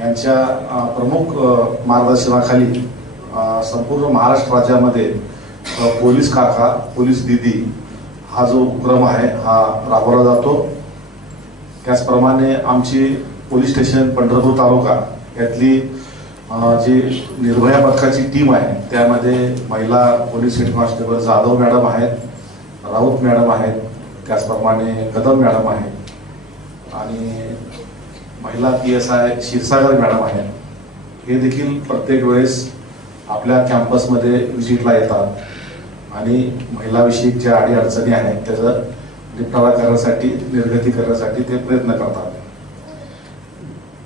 यांच्या प्रमुख मार्गदर्शनाखाली संपूर्ण महाराष्ट्र राज्यामध्ये पोलीस काका पोलीस दिदी हा जो उपक्रम आहे हा राबवला जातो. त्याचप्रमाणे आमची पोलीस स्टेशन पंढरपूर तालुका यातली जी निर्भया पथकाची टीम आहे त्यामध्ये महिला police head constable Jadhav madam आहेत राऊत मॅडम आहेत त्याचप्रमाणे कदम मॅडम आहेत. आणि महिला P S I Kshirsagar madam आहेत. हे देखील प्रत्येक वेळेस आपल्या कॅम्पसमध्ये व्हिजिटला येतात. आणि महिलाविषयी ज्या अडीअडचणी आहेत त्याचं म्हणजे निपटारा करण्यासाठी निर्गती करण्यासाठी ते प्रयत्न करतात.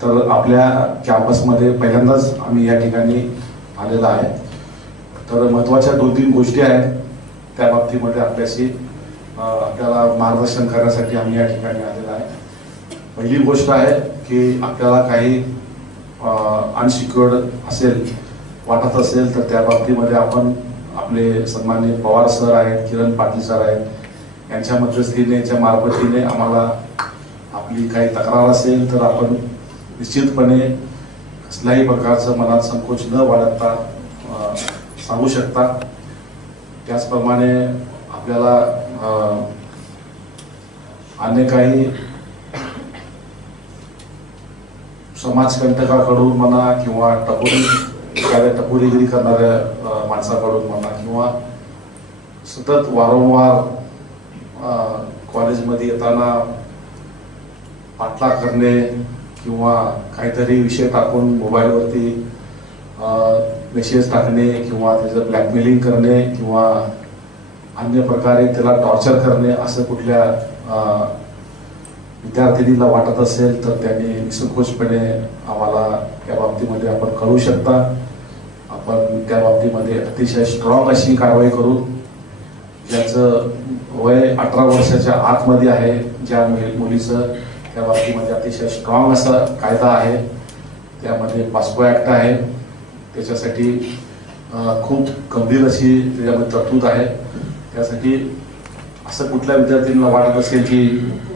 तर आपल्या कॅम्पसमध्ये पहिल्यांदाच आम्ही या ठिकाणी आलेलो आहे. तर महत्त्वाच्या दोन तीन गोष्टी आहेत. त्या बाबतीमध्ये आपल्याशी आपल्याला मार्गदर्शन करण्यासाठी आम्ही या ठिकाणी आलेलो आहे. पहिली गोष्ट आहे की आपल्याला काही अनसिक्युअर्ड असेल वाटत असेल तर त्या बाबतीमध्ये आपण आपले सन्मान्य पवार सर आहेत किरण पाटील सर आहेत यांच्या मध्यस्थीने यांच्या मार्फतीने आम्हाला आपली काही तक्रार असेल तर आपण निश्चितपणे कसल्याही प्रकारचं मनात संकोच न बाळगता सांगू शकता. त्याचप्रमाणे आपल्याला अन्य काही समाजकंटकाकडून म्हणा किंवा टपोरी एखाद्या टपोरीगिरी करणाऱ्या माणसाकडून म्हणा किंवा सतत वारंवार कॉलेजमध्ये येताना पाठलाग करणे किंवा काहीतरी विषय टाकून मोबाईलवरती मेसेज टाकणे किंवा त्याचं ब्लॅकमेलिंग करणे किंवा अन्य प्रकारे त्याला टॉर्चर करणे असं कुठल्या विद्यार्थिनीला वाटत असेल तर त्यांनी निसंकोचपणे आम्हाला या बाबतीमध्ये आपण कळू शकता. आपण त्या बाबतीमध्ये अतिशय स्ट्रॉंग अशी कारवाई करू. ज्याचं वय अठरा वर्षाच्या आतमध्ये आहे ज्या मुलीचं त्या बाबतीमध्ये अतिशय स्ट्रॉंग असा कायदा आहे. त्यामध्ये पासपो ॲक्ट आहे. त्याच्यासाठी खूप गंभीर अशी त्याच्यामध्ये तरतूद आहे. त्यासाठी असं कुठल्या विद्यार्थ्यांना वाटत असेल की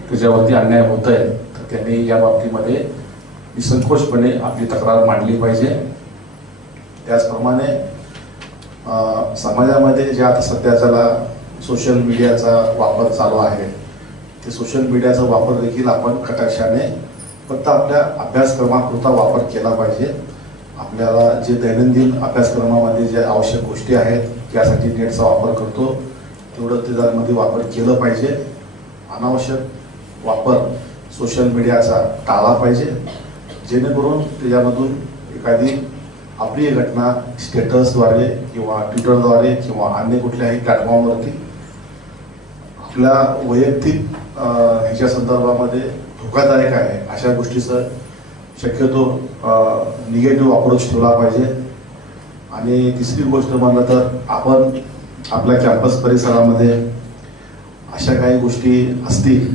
त्याच्यावरती अन्याय होत आहे तर त्यांनी या बाबतीमध्ये निसंकोचपणे आपली तक्रार मांडली पाहिजे. त्याचप्रमाणे समाजामध्ये जे आता सध्या ज्याला सोशल मीडियाचा वापर चालू आहे ते सोशल मीडियाचा वापर देखील आपण कटाक्षाने फक्त आपल्या अभ्यासक्रमापुरता वापर केला पाहिजे. आपल्याला जे दैनंदिन अभ्यासक्रमामध्ये जे आवश्यक गोष्टी आहेत त्यासाठी नेटचा वापर करतो. तेवढं त्याच्यामध्ये वापर केलं पाहिजे. अनावश्यक वापर सोशल मीडियाचा टाळला पाहिजे. जेणेकरून त्याच्यामधून एखादी अप्रिय घटना स्टेटसद्वारे किंवा ट्विटरद्वारे किंवा अन्य कुठल्याही प्लॅटफॉर्मवरती आपल्या वैयक्तिक ह्याच्या संदर्भामध्ये धोकादायक आहे अशा गोष्टीचं शक्यतो निगेटिव्ह अप्रोच ठेवला पाहिजे. आणि तिसरी गोष्ट म्हणलं तर आपण आपल्या कॅम्पस परिसरामध्ये अशा काही गोष्टी असतील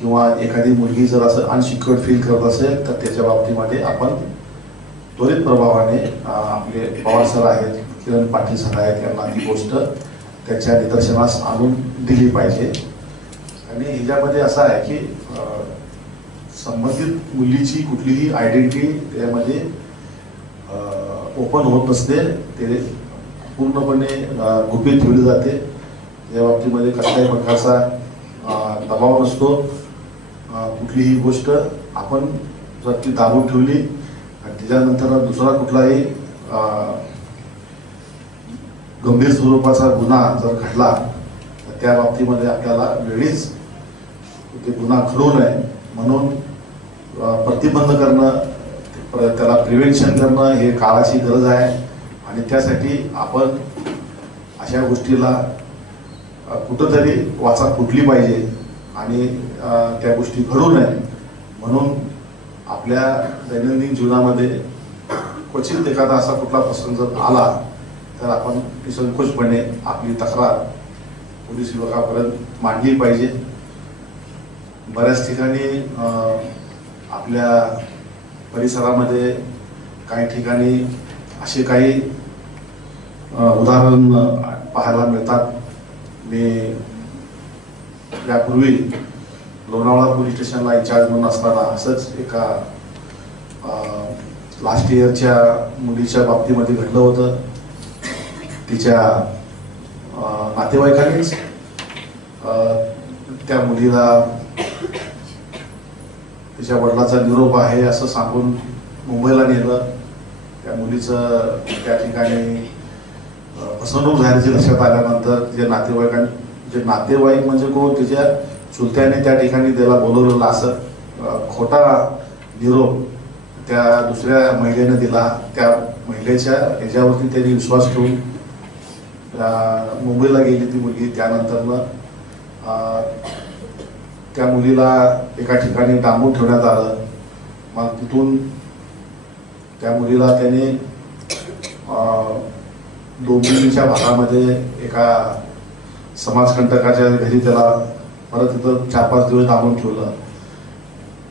किंवा एखादी मुलगी जर असं अनसिक्युअर्ड फील करत असेल तर त्याच्या बाबतीमध्ये आपण त्वरित प्रभावाने आपले पवार सर आहेत किरण पाटील सर आहेत यांना ती गोष्ट त्याच्या निदर्शनास आणून दिली पाहिजे. आणि ह्याच्यामध्ये असं आहे की संबंधित मुलीची कुठलीही आयडेंटिटी त्यामध्ये ओपन होत नसते. ते पूर्णपणे गुपित ठेवली जाते. या बाबतीमध्ये कसल्याही प्रकारचा दबाव नसतो. कुठलीही गोष्ट आपण जर ती दाबून ठेवली आणि त्याच्यानंतर दुसरा कुठलाही गंभीर स्वरूपाचा गुन्हा जर घडला तर त्या बाबतीमध्ये आपल्याला वेळीच ते गुन्हा घडू नये म्हणून प्रतिबंध करणं त्याला प्रिव्हेन्शन करणं हे काळाची गरज आहे. आणि त्यासाठी आपण अशा गोष्टीला कुठंतरी वाचा फुटली पाहिजे. आणि त्या गोष्टी घडू नये म्हणून आपल्या दैनंदिन जीवनामध्ये क्वचित एखादा असा कुठला प्रसंग जर आला तर आपण निसंकोचपणे आपली तक्रार पोलीस विभागापर्यंत मांडली पाहिजे. बऱ्याच ठिकाणी आपल्या परिसरामध्ये काही ठिकाणी असे काही उदाहरण पाहायला मिळतात. मी यापूर्वी लोणावळा पोलीस स्टेशनला इन्चार्ज म्हणून असताना असंच एका लास्ट इयरच्या मुलीच्या बाबतीमध्ये घडलं होतं. तिच्या नातेवाईकांनीच त्या मुलीला तिच्या वडिलाचा निरोप आहे असं सांगून मुंबईला नेलं. त्या मुलीचं त्या ठिकाणी फसवणूक झाल्याची लक्षात आल्यानंतर तिच्या नातेवाईकां जे नातेवाईक म्हणजे कोण? तिच्या चुलत्याने त्या ठिकाणी त्याला बोलवलेलं असं खोटा निरोप त्या दुसऱ्या महिलेने दिला. त्या महिलेच्या ह्याच्यावरती त्यांनी विश्वास ठेवून मुंबईला गेली ती मुलगी. त्यानंतरनं त्या मुलीला एका ठिकाणी डांबून ठेवण्यात आलं. मग तिथून त्या मुलीला त्याने अं, डोंबिवलीच्या भागामध्ये एका समाजकंटकाच्या घरी त्याला परत तिथं चार पाच दिवस दाबून ठेवलं.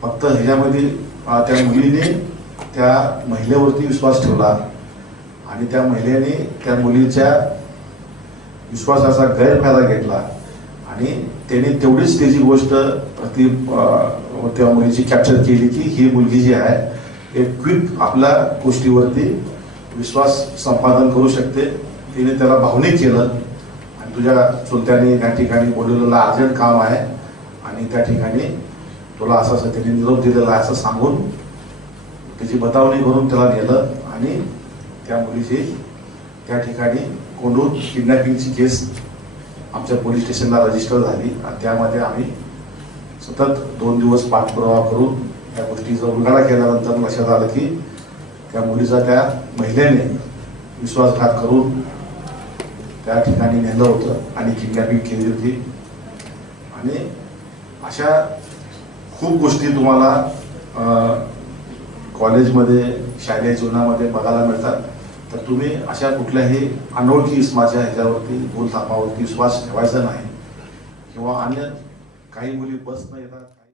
फक्त ह्याच्यामध्ये त्या मुलीने त्या महिलेवरती विश्वास ठेवला. आणि त्या महिलेने त्या मुलीच्या विश्वासाचा गैरफायदा घेतला. आणि त्याने तेवढीच त्याची गोष्ट ती त्या मुलीची कॅप्चर केली की ही मुलगी जी आहे एक क्विक आपल्या गोष्टीवरती विश्वास संपादन करू शकते. तिने त्याला भावनिक केलं. आणि तुझ्या चुलत्याने त्या ठिकाणी बोलवलेलं अर्जंट काम आहे. आणि त्या ठिकाणी तुला असं असं त्याने निरोप दिलेला आहे असं सांगून त्याची बतावणी करून त्याला नेलं आणि त्या मुलीची त्या ठिकाणी कोंडून किडनॅपिंगची केस आमच्या पोलीस स्टेशनला रजिस्टर झाली. आणि त्यामध्ये आम्ही सतत दोन दिवस पाठपुरावा करून त्या गोष्टीचा उलगडा केल्यानंतर लक्षात आलं की त्या मुलीचा त्या महिलेने विश्वासघात करून त्या ठिकाणी नेलं होतं आणि किडनॅपिंग केली होती. आणि अशा खूप गोष्टी तुम्हाला कॉलेजमध्ये शालेय जीवनामध्ये बघायला मिळतात. तर तुम्ही अशा कुठल्याही अनोळखी इस्माच्या ह्याच्यावरती बोलतापावरती विश्वास ठेवायचा नाही. किंवा अन्य काही मुली बस न येतात